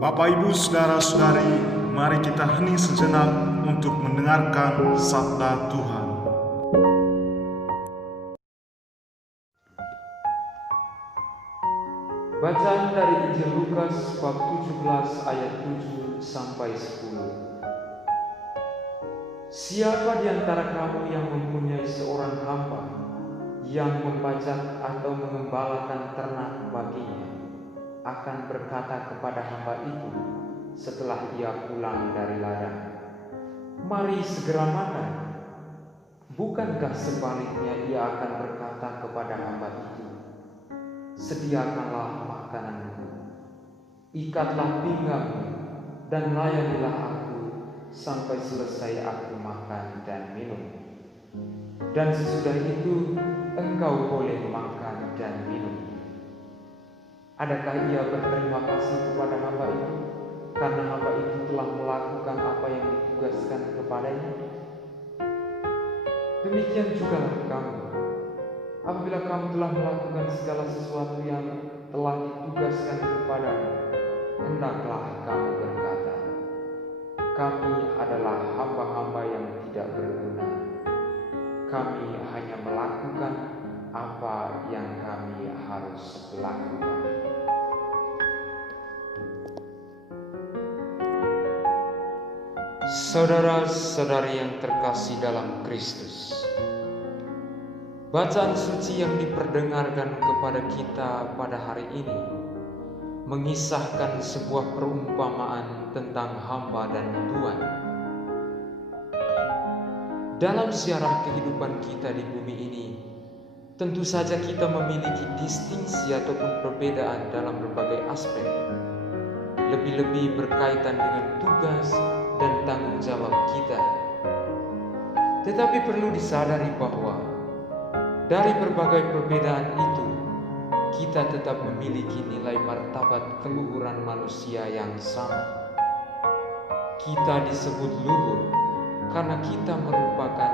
Bapak, Ibu, Saudara-saudari, mari kita hening sejenak untuk mendengarkan sabda Tuhan. Bacaan dari Injil Lukas bab 17 ayat 7 sampai 10. Siapa di antara kamu yang mempunyai seorang hamba yang membajak atau mengembalakan ternak baginya, akan berkata kepada hamba itu setelah ia pulang dari ladang, "Mari segera makan." Bukankah sebaliknya ia akan berkata kepada hamba itu, "Sediakanlah makananku, ikatlah pinggangmu, dan layanilah aku sampai selesai aku makan dan minum. Dan sesudah itu engkau boleh makan dan minum." Adakah ia berterima kasih kepada hamba itu karena hamba itu telah melakukan apa yang ditugaskan kepadanya? Demikian juga kamu. Apabila kamu telah melakukan segala sesuatu yang telah ditugaskan kepadamu, hendaklah kamu berkata, "Kami adalah hamba-hamba yang tidak berguna. Kami hanya melakukan apa yang kami harus lakukan." Saudara-saudari yang terkasih dalam Kristus, bacaan suci yang diperdengarkan kepada kita pada hari ini mengisahkan sebuah perumpamaan tentang hamba dan Tuhan. Dalam siarah kehidupan kita di bumi ini, tentu saja kita memiliki distingsi ataupun perbedaan dalam berbagai aspek, lebih-lebih berkaitan dengan tugas dan tanggung jawab kita. Tetapi perlu disadari bahwa dari berbagai perbedaan itu, kita tetap memiliki nilai martabat keluhuran manusia yang sama. Kita disebut luhur karena kita merupakan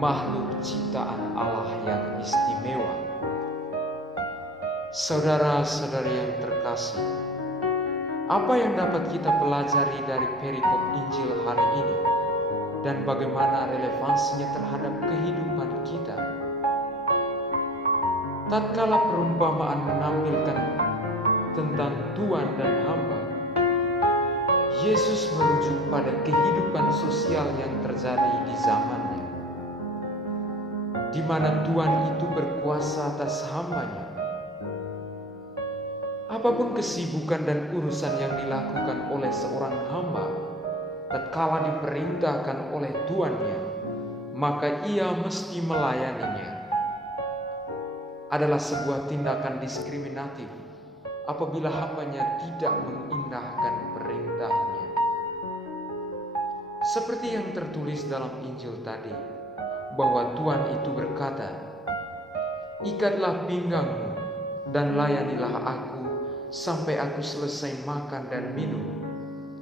makhluk ciptaan Allah yang istimewa. Saudara-saudari yang terkasih, apa yang dapat kita pelajari dari perikop Injil hari ini dan bagaimana relevansinya terhadap kehidupan kita? Tatkala perumpamaan menampilkan tentang Tuhan dan hamba, Yesus merujuk pada kehidupan sosial yang terjadi di zamannya, di mana Tuhan itu berkuasa atas hambanya. Apapun kesibukan dan urusan yang dilakukan oleh seorang hamba, tatkala diperintahkan oleh tuannya, maka ia mesti melayaninya. Adalah sebuah tindakan diskriminatif apabila hambanya tidak mengindahkan perintahnya. Seperti yang tertulis dalam Injil tadi, bahwa Tuhan itu berkata, "Ikatlah pinggangmu dan layanilah aku sampai aku selesai makan dan minum,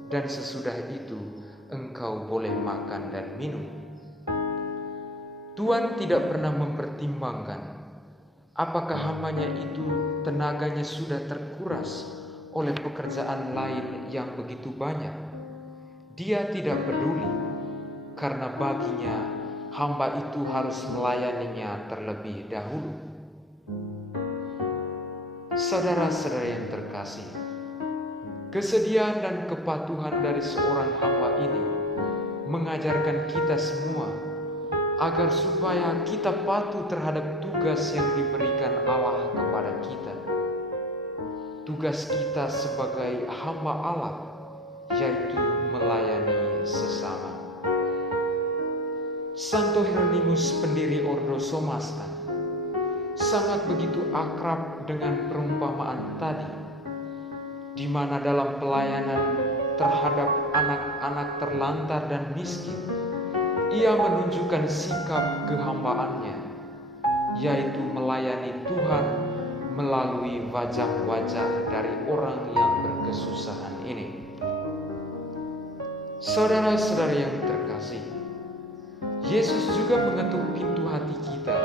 dan sesudah itu engkau boleh makan dan minum." Tuhan tidak pernah mempertimbangkan apakah hambanya itu tenaganya sudah terkuras oleh pekerjaan lain yang begitu banyak. Dia tidak peduli, karena baginya hamba itu harus melayaninya terlebih dahulu. Saudara-saudara yang terkasih, kesediaan dan kepatuhan dari seorang hamba ini mengajarkan kita semua agar supaya kita patuh terhadap tugas yang diberikan Allah kepada kita. Tugas kita sebagai hamba Allah, yaitu melayani sesama. Santo Hieronymus, pendiri Ordo Somasta, sangat begitu akrab dengan perumpamaan tadi, di mana dalam pelayanan terhadap anak-anak terlantar dan miskin, ia menunjukkan sikap kehambaannya, yaitu melayani Tuhan melalui wajah-wajah dari orang yang berkesusahan ini. Saudara-saudari yang terkasih, Yesus juga mengetuk pintu hati kita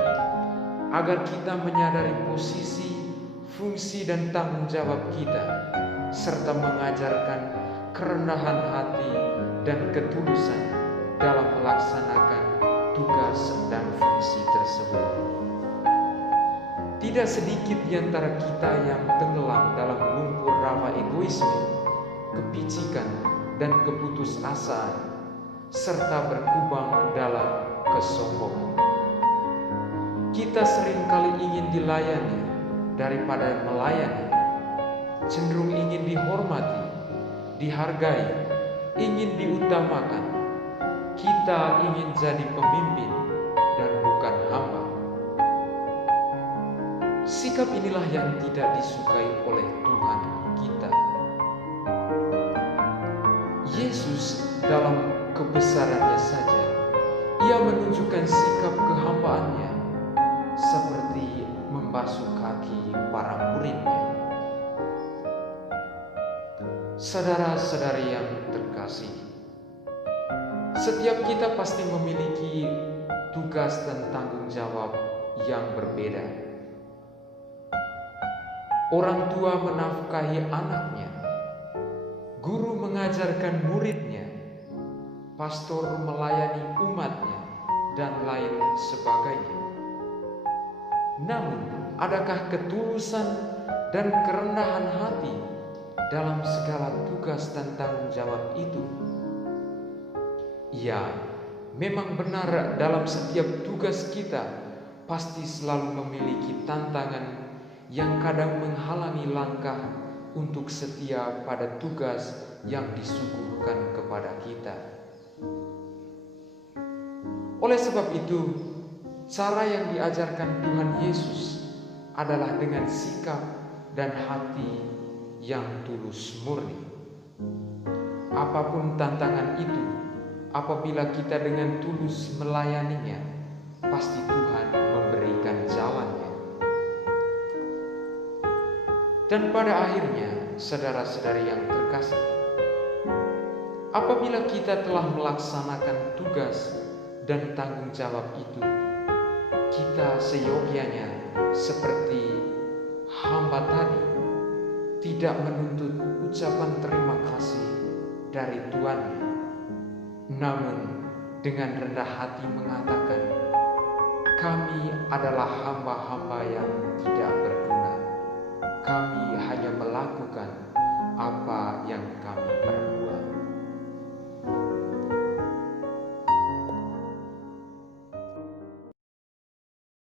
agar kita menyadari posisi, fungsi dan tanggung jawab kita, serta mengajarkan kerendahan hati dan ketulusan dalam melaksanakan tugas dan fungsi tersebut. Tidak sedikit di antara kita yang tenggelam dalam lumpur rawa egoisme, kepicikan, dan keputusasaan, serta berkubang dalam kesombongan. Kita seringkali ingin dilayani daripada melayani, cenderung ingin dihormati, dihargai, ingin diutamakan. Kita ingin jadi pemimpin dan bukan hamba. Sikap inilah yang tidak disukai oleh Tuhan kita. Yesus dalam kebesarannya saja, ia menunjukkan sikap kehambaannya seperti membasuh kaki para muridnya. Saudara-saudari yang terkasih, setiap kita pasti memiliki tugas dan tanggung jawab yang berbeda. Orang tua menafkahi anaknya, guru mengajarkan muridnya, pastor melayani umatnya, dan lain sebagainya. Namun, adakah ketulusan dan kerendahan hati dalam segala tugas dan tanggung jawab itu? Ya, memang benar dalam setiap tugas kita pasti selalu memiliki tantangan yang kadang menghalangi langkah untuk setia pada tugas yang disuguhkan kepada kita. Oleh sebab itu, cara yang diajarkan Tuhan Yesus adalah dengan sikap dan hati yang tulus murni. Apapun tantangan itu, apabila kita dengan tulus melayaninya, pasti Tuhan memberikan jalannya. Dan pada akhirnya, saudara-saudari yang terkasih, apabila kita telah melaksanakan tugas dan tanggung jawab itu, kita seyogyanya seperti hamba tadi, tidak menuntut ucapan terima kasih dari tuannya, namun dengan rendah hati mengatakan, "Kami adalah hamba-hamba yang tidak berguna. Kami hanya melakukan apa yang kami perbuat."